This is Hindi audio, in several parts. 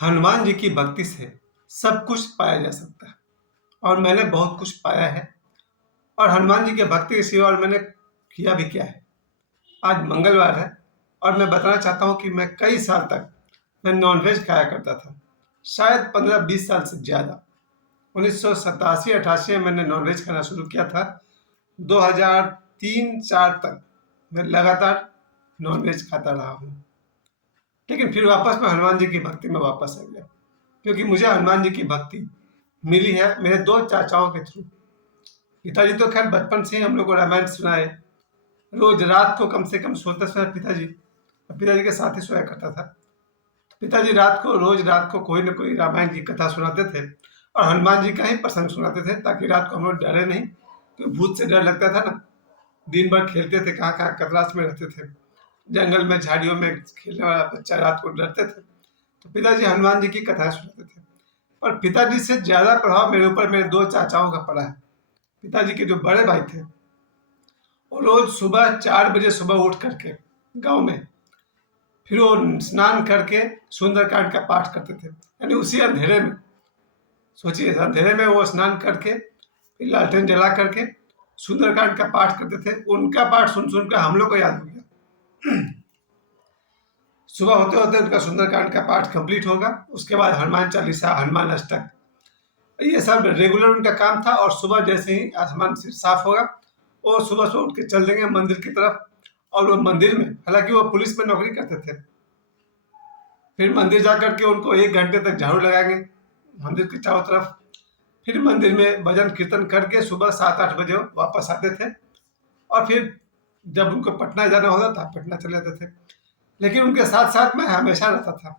हनुमान जी की भक्ति से सब कुछ पाया जा सकता है और मैंने बहुत कुछ पाया है। और हनुमान जी के भक्ति के सिवा और मैंने किया भी क्या है। आज मंगलवार है और मैं बताना चाहता हूँ कि मैं कई साल तक मैं नॉनवेज खाया करता था, शायद 15-20 साल से ज़्यादा। 1987-88 में मैंने नॉनवेज खाना शुरू किया था। 2003-4 तक मैं लगातार नॉनवेज खाता रहा हूँ, लेकिन फिर वापस मैं हनुमान जी की भक्ति में वापस आ गया, क्योंकि मुझे हनुमान जी की भक्ति मिली है मेरे दो चाचाओं के थ्रू। पिताजी तो खैर बचपन से ही हम लोग को रामायण सुनाए, रोज रात को कम से कम सोते समय पिताजी के साथ ही सोया करता था। पिताजी रोज रात को कोई न कोई रामायण की कथा सुनाते थे और हनुमान जी का ही प्रसंग सुनाते थे, ताकि रात को हम लोग डरे नहीं। तो भूत से डर लगता था ना, दिन भर खेलते थे, कहाँ कहाँ कतरास में रहते थे, जंगल में झाड़ियों में खेलने वाला बच्चा रात को डरते थे। तो पिताजी हनुमान जी की कथाएं सुनाते थे। और पिताजी से ज्यादा प्रभाव मेरे ऊपर मेरे दो चाचाओं का पड़ा है। पिताजी के जो बड़े भाई थे वो रोज सुबह 4 बजे सुबह उठ करके गांव में, फिर वो स्नान करके सुंदरकांड का पाठ करते थे, यानी उसी अंधेरे में। सोचिए, अंधेरे में वो स्नान करके फिर लालटेन जला करके सुंदरकांड का पाठ करते थे। उनका पाठ सुन सुनकर हम लोग को याद हो गया। सुबह होते होते उनका सुंदरकांड का पाठ कंप्लीट होगा, उसके बाद हनुमान चालीसा, हनुमान अष्टक, ये सब रेगुलर उनका काम था। और सुबह जैसे ही आसमान से साफ होगा, वो सुबह सुबह उठ के चल देंगे मंदिर की तरफ। और वो मंदिर में, हालांकि वो पुलिस में नौकरी करते थे, फिर मंदिर जा करके उनको 1 घंटे तक झाड़ू लगाएंगे मंदिर के चारों तरफ। फिर मंदिर में भजन कीर्तन करके सुबह 7-8 बजे वापस आते थे। और फिर जब उनको पटना जाना होता था, पटना चले जाते थे। लेकिन उनके साथ साथ मैं हमेशा रहता था।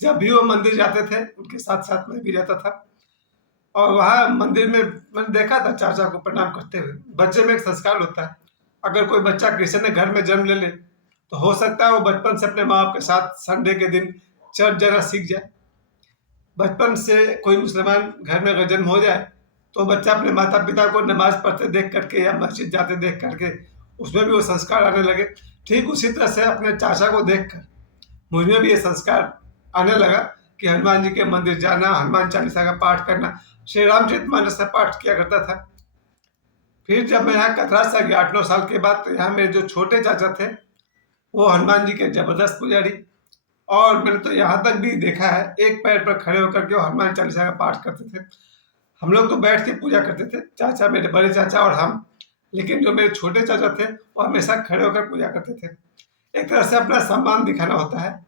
जब भी वो मंदिर जाते थे, उनके साथ साथ मैं भी रहता था। और वहाँ मंदिर में मैंने देखा था चाचा को प्रणाम करते हुए। बच्चे में एक संस्कार होता है, अगर कोई बच्चा किसी ने घर में जन्म ले ले तो हो सकता है वो बचपन से अपने माँ बाप के साथ संडे के दिन चर्च जाना सीख जाए। बचपन से कोई मुसलमान घर में अगर जन्म हो जाए तो बच्चा अपने माता पिता को नमाज पढ़ते देख करके या मस्जिद जाते देख करके उसमें भी वो संस्कार आने लगे। ठीक उसी तरह से अपने चाचा को देखकर मुझ में भी ये संस्कार आने लगा कि हनुमान जी के मंदिर जाना, हनुमान चालीसा का पाठ करना। श्री रामचरितमानस का पाठ किया करता था। फिर जब मैं यहाँ कतरास आ गया 8-9 साल के बाद, तो यहाँ मेरे जो छोटे चाचा थे वो हनुमान जी के जबरदस्त पुजारी। और मैंने तो यहाँ तक भी देखा है, एक पैर पर खड़े होकर के वो हनुमान चालीसा का पाठ करते थे। हम लोग तो बैठ के पूजा करते थे, चाचा, मेरे बड़े चाचा और हम। लेकिन जो मेरे छोटे चाचा थे वो हमेशा खड़े होकर पूजा करते थे। एक तरह से अपना सम्मान दिखाना होता है,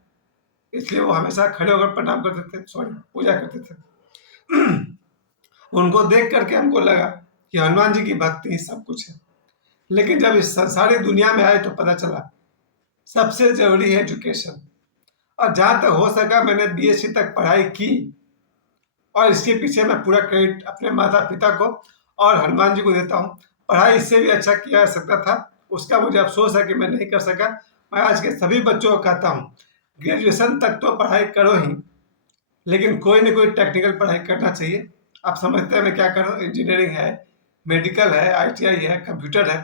इसलिए वो हमेशा खड़े होकर प्रणाम करते थे, सॉरी, पूजा करते थे। उनको देख करके हमको लगा कि हनुमान जी की भक्ति ही सब कुछ है। लेकिन जब इस संसारी दुनिया में आए तो पता चला सबसे जरूरी है एजुकेशन। और जहाँ तक हो सका मैंने बीएससी तक पढ़ाई की, और इसके पीछे मैं पूरा क्रेडिट अपने माता पिता को और हनुमान जी को देता हूँ। पढ़ाई इससे भी अच्छा किया जा सकता था, उसका मुझे अफसोस है कि मैं नहीं कर सका। मैं आज के सभी बच्चों को कहता हूँ, ग्रेजुएशन तक तो पढ़ाई करो ही, लेकिन कोई ना कोई टेक्निकल पढ़ाई करना चाहिए। आप समझते हैं मैं क्या करूँ, इंजीनियरिंग है, मेडिकल है, आईटीआई है, कंप्यूटर है,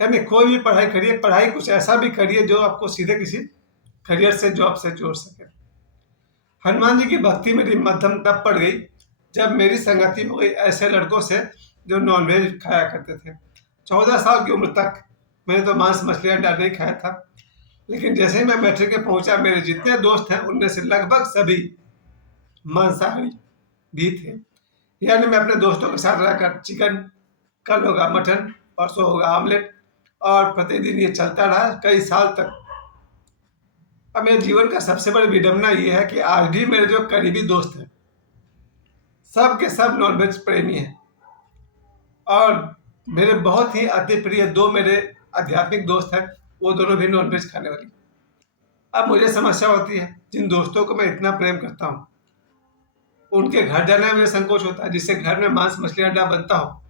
यानी कोई भी पढ़ाई करिए। पढ़ाई कुछ ऐसा भी करिए जो आपको सीधे किसी करियर से, जॉब से जोड़ सके। हनुमान जी की भक्ति मेरी मध्यम तब पड़ गई जब मेरी संगति हो गई ऐसे लड़कों से जो नॉनवेज खाया करते थे। 14 साल की उम्र तक मैंने तो मांस मछली अंडा नहीं खाया था। लेकिन जैसे ही मैं मैट्रिक में पहुंचा, मेरे जितने दोस्त हैं उनमें से लगभग सभी मांसाहारी भी थे। यानी मैं अपने दोस्तों के साथ रहकर चिकन, कल होगा मटन, परसों होगा आमलेट, और प्रतिदिन ये चलता रहा कई साल तक। अब मेरे जीवन का सबसे बड़ी विडंबना ये है कि आज भी मेरे जो करीबी दोस्त हैं सब के सब नॉनवेज प्रेमी हैं। और मेरे बहुत ही अति प्रिय दो मेरे आध्यात्मिक दोस्त हैं, वो दोनों भी नॉनवेज खाने वाली। अब मुझे समस्या होती है, जिन दोस्तों को मैं इतना प्रेम करता हूँ उनके घर जाने में मुझे संकोच होता है। जिससे घर में मांस मछली अंडा बनता हो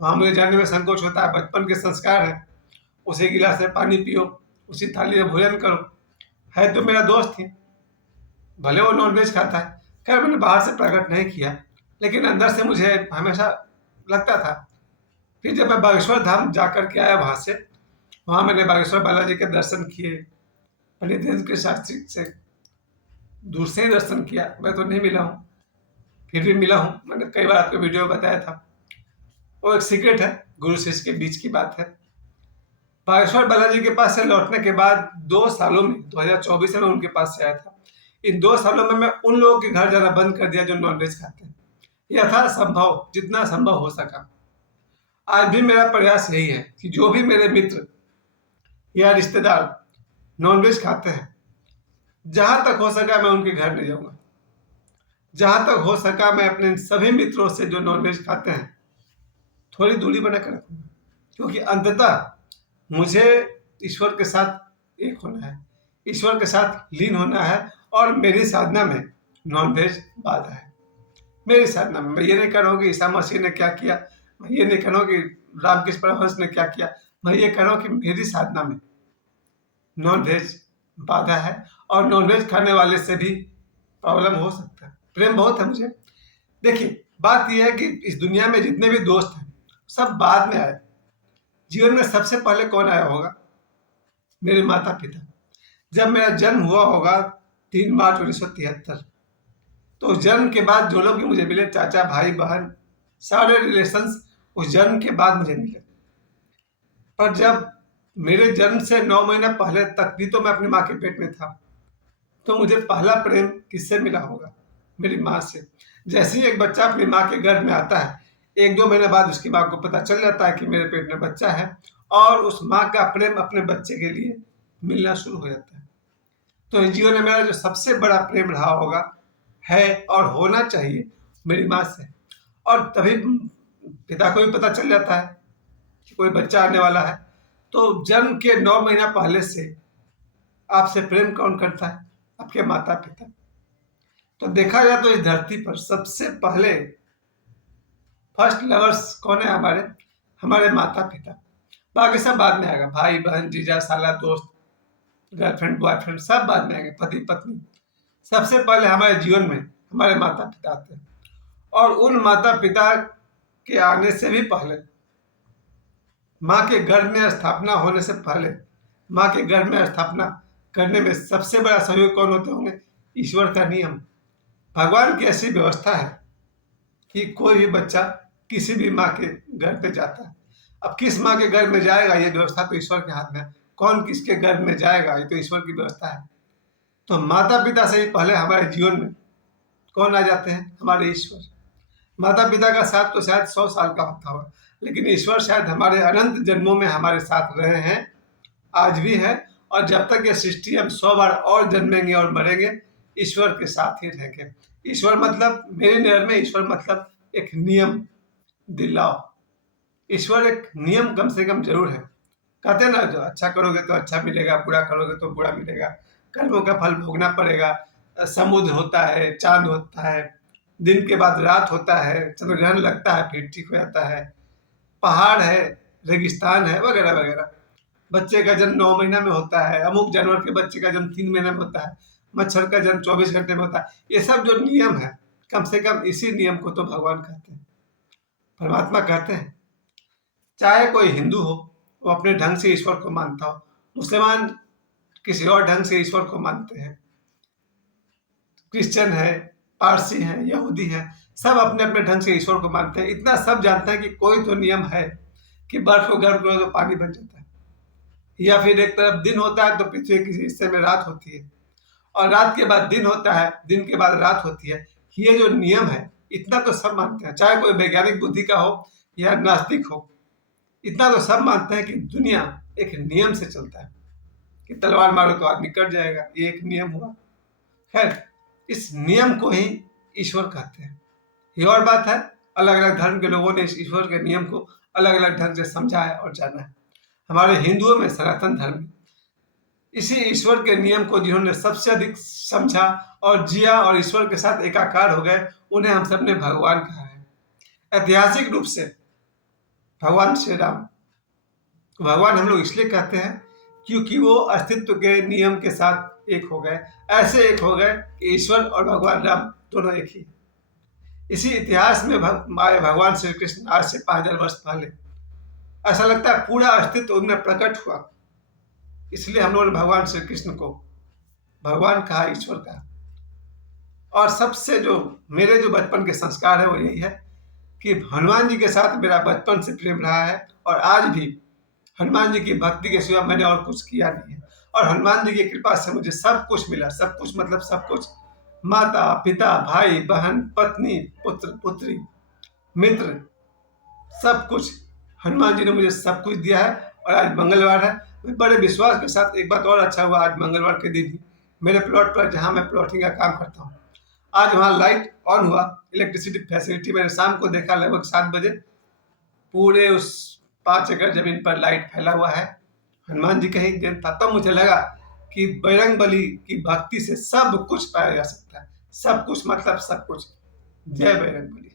वहाँ मुझे जाने में संकोच होता है। बचपन के संस्कार है, उसी गिलास में पानी पियो, उसी थाली में भोजन करो। है तो मेरा दोस्त ही, भले वो नॉनवेज खाता है। खैर, मैंने बाहर से प्रकट नहीं किया, लेकिन अंदर से मुझे हमेशा लगता था। फिर जब मैं बागेश्वर धाम जाकर के आया वहाँ से, वहाँ मैंने बागेश्वर बालाजी के दर्शन किए पंडित दीनकृष्ण शास्त्री से। दूर से ही दर्शन किया, मैं तो नहीं मिला हूँ, फिर भी मिला हूँ। मैंने कई बार आपको वीडियो में बताया था। वो एक सीक्रेट है, गुरु शिष्य के बीच की बात है। बागेश्वर बालाजी के पास से लौटने के बाद 2 सालों में, 2024 में उनके पास से आया था। इन 2 सालों में मैं उन लोगों के घर जाना बंद कर दिया जो नॉनवेज खाते हैं, यथासंभव जितना संभव हो सका। आज भी मेरा प्रयास यही है कि जो भी मेरे मित्र या रिश्तेदार नॉनवेज खाते हैं, जहां तक हो सका मैं उनके घर नहीं जाऊंगा। जहां तक हो सका मैं अपने सभी मित्रों से जो नॉनवेज खाते हैं थोड़ी दूरी बनाकर रखूंगा, क्योंकि अंततः मुझे ईश्वर के साथ एक होना है, ईश्वर के साथ लीन होना है। और मेरी साधना में नॉनवेज बाधा है। मेरी साधना में मैं ये नहीं कह रहा हूँ कि ईसा मसीह ने क्या किया, मैं ये नहीं कह रहा हूँ कि रामकृष्ण परमहंस ने क्या किया, मैं ये कह रहा हूँ कि मेरी साधना में नॉनवेज बाधा है। और नॉनवेज खाने वाले से भी प्रॉब्लम हो सकता है। प्रेम बहुत है मुझे। देखिए, बात यह है कि इस दुनिया में जितने भी दोस्त हैं सब बाद में आए। जीवन में सबसे पहले कौन आया होगा? मेरे माता पिता। जब मेरा जन्म हुआ होगा 3 मार्च 1973, तो जन्म के बाद जो लोग भी मुझे मिले, चाचा भाई बहन, सारे रिलेशंस उस जन्म के बाद मुझे मिले। पर जब मेरे जन्म से 9 महीना पहले तक भी तो मैं अपनी माँ के पेट में था, तो मुझे पहला प्रेम किससे मिला होगा? मेरी माँ से। जैसे ही एक बच्चा अपनी माँ के गर्भ में आता है, 1-2 महीने बाद उसकी माँ को पता चल जाता है कि मेरे पेट में बच्चा है, और उस माँ का प्रेम अपने बच्चे के लिए मिलना शुरू हो जाता है। तो इस जीवन में मेरा जो सबसे बड़ा प्रेम रहा होगा, है और होना चाहिए, मेरी माँ से। और तभी पिता को भी पता चल जाता है कि कोई बच्चा आने वाला है। तो जन्म के 9 महीना पहले से आपसे प्रेम कौन करता है? आपके माता पिता। तो देखा जाए तो इस धरती पर सबसे पहले फर्स्ट लवर्स कौन है हमारे? हमारे माता पिता। बाकी सब बाद में आएगा, भाई बहन जीजा साला दोस्त गर्लफ्रेंड बॉयफ्रेंड सब बाद में आएंगे, पति पत्नी। सबसे पहले हमारे जीवन में हमारे माता पिता आते हैं। और उन माता पिता के आने से भी पहले, माँ के गर्भ में स्थापना होने से पहले, माँ के गर्भ में स्थापना करने में सबसे बड़ा सहयोग कौन होते होंगे? ईश्वर का नियम। भगवान की ऐसी व्यवस्था है कि कोई भी बच्चा किसी भी माँ के गर्भ में जाता है। अब किस माँ के गर्भ में जाएगा, ये व्यवस्था तो ईश्वर के हाथ में है। कौन किसके गर्भ में जाएगा, ये तो ईश्वर की व्यवस्था है। तो माता पिता से ही पहले हमारे जीवन में कौन आ जाते हैं? हमारे ईश्वर। माता पिता का साथ तो शायद 100 साल का होता होगा, लेकिन ईश्वर शायद हमारे अनंत जन्मों में हमारे साथ रहे हैं, आज भी है। और जब तक ये सृष्टि हम 100 बार और जन्मेंगे और मरेंगे, ईश्वर के साथ ही रहेंगे। ईश्वर मतलब, मेरी नज़र में ईश्वर मतलब एक नियम, दिलाओ। ईश्वर एक नियम कम से कम जरूर है। कहते हैं ना, जो अच्छा करोगे तो अच्छा मिलेगा, बुरा करोगे तो बुरा मिलेगा, कर्मों का फल भोगना पड़ेगा। समुद्र होता है, चांद होता है, दिन के बाद रात होता है, चंद्रग्रहण लगता है फिर ठीक हो जाता है, पहाड़ है, रेगिस्तान है, वगैरह वगैरह। बच्चे का जन्म 9 महीना में होता है, अमुक जानवर के बच्चे का जन्म 3 महीने में होता है, मच्छर का जन्म 24 घंटे में होता है। ये सब जो नियम है, कम से कम इसी नियम को तो भगवान कहते हैं, परमात्मा कहते हैं। चाहे कोई हिंदू हो, वो अपने ढंग से ईश्वर को मानता हो, मुसलमान किसी और ढंग से ईश्वर को मानते हैं, क्रिश्चियन है, पारसी है, यहूदी है, सब अपने अपने ढंग से ईश्वर को मानते हैं। इतना सब जानते हैं कि कोई तो नियम है कि बर्फ को गर्म करो तो पानी बन जाता है, या फिर एक तरफ दिन होता है तो पृथ्वी के किसी हिस्से में रात होती है, और रात के बाद दिन होता है, दिन के बाद रात होती है। ये जो नियम है, इतना तो सब मानते हैं, चाहे कोई वैज्ञानिक बुद्धि का हो या नास्तिक हो। इतना तो सब मानते हैं कि दुनिया एक नियम से चलता है, कि तलवार मारो तो आदमी कट जाएगा, ये एक नियम हुआ। खैर, इस नियम को ही ईश्वर कहते हैं। ये और बात है, अलग अलग धर्म के लोगों ने इस ईश्वर के नियम को अलग अलग ढंग से समझा है और जाना है। हमारे हिंदुओं में सनातन धर्म, इसी ईश्वर के नियम को जिन्होंने सबसे अधिक समझा और जिया और ईश्वर के साथ एकाकार हो गए, उन्हें हम सब ने भगवान कहा है। ऐतिहासिक रूप से भगवान श्री राम, भगवान हम लोग इसलिए कहते हैं क्योंकि वो अस्तित्व के नियम के साथ एक हो गए। ऐसे एक हो गए कि ईश्वर और भगवान राम दोनों एक ही। इसी इतिहास में आए भगवान श्री कृष्ण आज से 5000 वर्ष पहले। ऐसा लगता है पूरा अस्तित्व उनमें प्रकट हुआ, इसलिए हम लोगों ने भगवान श्री कृष्ण को भगवान कहा, ईश्वर कहा। और सबसे जो मेरे जो बचपन के संस्कार है वो यही है कि हनुमान जी के साथ मेरा बचपन से प्रेम रहा है, और आज भी हनुमान जी की भक्ति के सिवा मैंने और कुछ किया नहीं है। और हनुमान जी की कृपा से मुझे सब कुछ मिला, सब कुछ मतलब सब कुछ। माता, पिता, भाई, बहन, पत्नी, पुत्र, पुत्री, मित्र, सब कुछ हनुमान जी ने मुझे सब कुछ दिया है। और आज मंगलवार है, मैं बड़े विश्वास के साथ, एक बात और अच्छा हुआ, आज मंगलवार के दिन ही मेरे प्लॉट पर, जहाँ मैं प्लॉटिंग का काम करता हूँ, आज वहाँ लाइट ऑन हुआ, इलेक्ट्रिसिटी फैसिलिटी। मैंने शाम को देखा लगभग 7 बजे, पूरे उस 5 एकड़ जमीन पर लाइट फैला हुआ है। हनुमान जी का ही देन था। तब मुझे लगा कि बजरंग बली की भक्ति से सब कुछ पाया जा सकता है, सब कुछ मतलब सब कुछ। जय बजरंग बली।